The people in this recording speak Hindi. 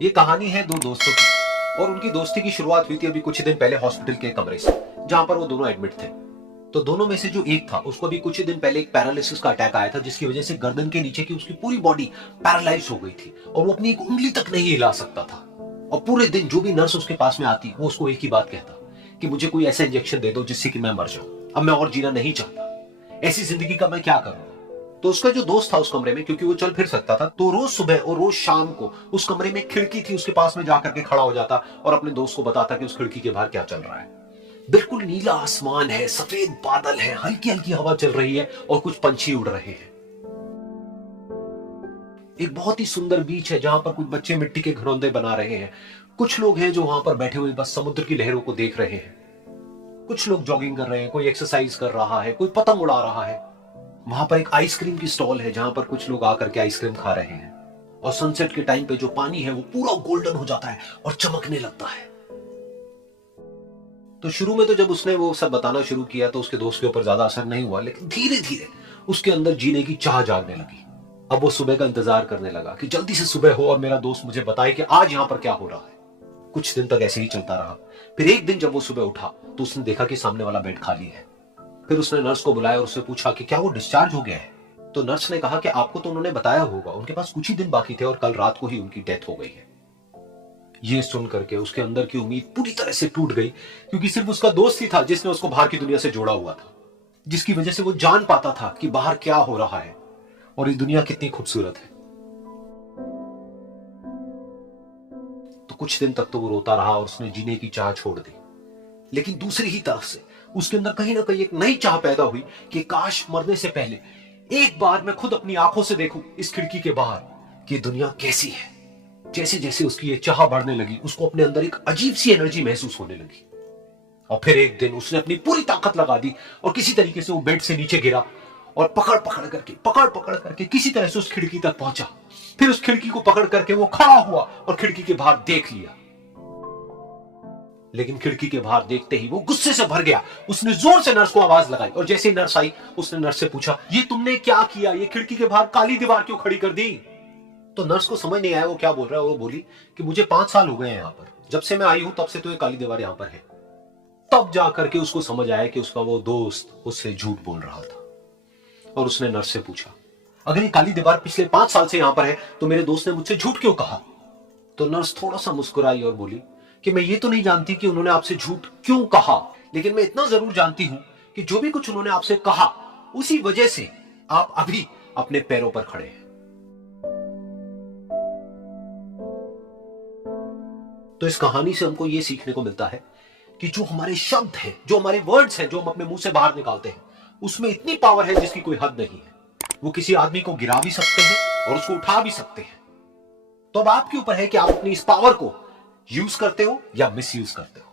ये कहानी है दो दोस्तों की और उनकी दोस्ती की शुरुआत हुई थी अभी कुछ ही दिन पहले हॉस्पिटल के कमरे से, जहां पर वो दोनों एडमिट थे। तो दोनों में से जो एक था उसको अभी कुछ ही दिन पहले एक पैरालिसिस का अटैक आया था, जिसकी वजह से गर्दन के नीचे की उसकी पूरी बॉडी पैरालाइज हो गई थी और वो अपनी एक उंगली तक नहीं हिला सकता था। और पूरे दिन जो भी नर्स उसके पास में आती वो उसको एक ही बात कहता कि मुझे कोई ऐसा इंजेक्शन दे दो जिससे कि मैं मर जाऊं, अब मैं और जीना नहीं चाहता, ऐसी जिंदगी का मैं क्या करूं। तो उसका जो दोस्त था उस कमरे में, क्योंकि वो चल फिर सकता था, तो रोज सुबह और रोज शाम को उस कमरे में खिड़की थी उसके पास में जाकर के खड़ा हो जाता और अपने दोस्त को बताता कि उस खिड़की के बाहर क्या चल रहा है। बिल्कुल नीला आसमान है, सफेद बादल है, हल्की हल्की हवा चल रही है और कुछ पंछी उड़ रहे हैं। एक बहुत ही सुंदर बीच है जहां पर कुछ बच्चे मिट्टी के घरौंदे बना रहे हैं। कुछ लोग हैं जो वहां पर बैठे हुए बस समुद्र की लहरों को देख रहे हैं। कुछ लोग जॉगिंग कर रहे हैं, कोई एक्सरसाइज कर रहा है, कोई पतंग उड़ा रहा है। वहां पर एक आइसक्रीम की स्टॉल है जहां पर कुछ लोग आकर के आइसक्रीम खा रहे हैं। और सनसेट के टाइम पे जो पानी है वो पूरा गोल्डन हो जाता है और चमकने लगता है। तो शुरू में तो जब उसने वो सब बताना शुरू किया तो उसके दोस्त के ऊपर ज्यादा असर नहीं हुआ, लेकिन धीरे धीरे उसके अंदर जीने की चाह जागने लगी। अब वो सुबह का इंतजार करने लगा कि जल्दी से सुबह हो और मेरा दोस्त मुझे बताए कि आज यहां पर क्या हो रहा है। कुछ दिन तक ऐसे ही चलता रहा। फिर एक दिन जब वो सुबह उठा तो उसने देखा कि सामने वाला बेड खाली है। फिर उसने नर्स को बुलाया और उससे पूछा कि क्या वो डिस्चार्ज हो गया है। तो नर्स ने कहा कि आपको तो उन्होंने बताया होगा, उनके पास कुछ ही दिन बाकी थे और कल रात को ही उनकी डेथ हो गई है। ये सुन करके उसके अंदर की उम्मीद पूरी तरह से टूट गई, क्योंकि सिर्फ उसका दोस्त ही था जिसने उसको बाहर की दुनिया से जोड़ा हुआ था, जिसकी वजह से वो जान पाता था कि बाहर क्या हो रहा है और ये दुनिया कितनी खूबसूरत है। तो कुछ दिन तक तो वो रोता रहा और उसने जीने की चाह छोड़ दी। लेकिन दूसरी ही तरफ से उसके अंदर कहीं ना कहीं एक नई चाह पैदा हुई कि काश मरने से पहले एक बार मैं खुद अपनी आंखों से देखूं इस खिड़की के बाहर कि दुनिया कैसी है। जैसे जैसे उसकी ये चाह बढ़ने लगी, उसको अपने अंदर एक अजीब सी एनर्जी महसूस होने लगी। और फिर एक दिन उसने अपनी पूरी ताकत लगा दी और किसी तरीके से वो बेड से नीचे गिरा और पकड़ पकड़ करके किसी तरह से उस खिड़की तक पहुंचा। फिर उस खिड़की को पकड़ करके वो खड़ा हुआ और खिड़की के बाहर देख लिया। लेकिन खिड़की के बाहर देखते ही वो गुस्से से भर गया। उसने जोर से नर्स को आवाज लगाई और जैसे ही नर्स आई उसने नर्स से पूछा, ये तुमने क्या किया, ये खिड़की के बाहर काली दीवार क्यों खड़ी कर दी। तो नर्स को समझ नहीं आया वो क्या बोल रहा है। वो बोली कि मुझे 5 साल हो गए हैं यहाँ पर, जब से मैं आई हूं तब से तो ये काली दीवार यहाँ पर है। तब जाकर के उसको समझ आया कि उसका वो दोस्त उससे झूठ बोल रहा था। और उसने नर्स से पूछा, अगर ये काली दीवार पिछले 5 साल से यहां पर है तो मेरे दोस्त ने मुझसे झूठ क्यों कहा। तो नर्स थोड़ा सा मुस्कुराई और बोली कि मैं ये तो नहीं जानती कि उन्होंने आपसे झूठ क्यों कहा, लेकिन मैं इतना जरूर जानती हूं कि जो भी कुछ उन्होंने आपसे कहा उसी वजह से आप अभी अपने पैरों पर खड़े हैं। तो इस कहानी से हमको यह सीखने को मिलता है कि जो हमारे शब्द हैं, जो हमारे वर्ड्स हैं, जो हम अपने मुंह से बाहर निकालते हैं, उसमें इतनी पावर है जिसकी कोई हद नहीं है। वो किसी आदमी को गिरा भी सकते हैं और उसको उठा भी सकते हैं। तो अब आपके ऊपर है कि आप अपनी इस पावर को यूज करते हो या मिस यूज करते हो।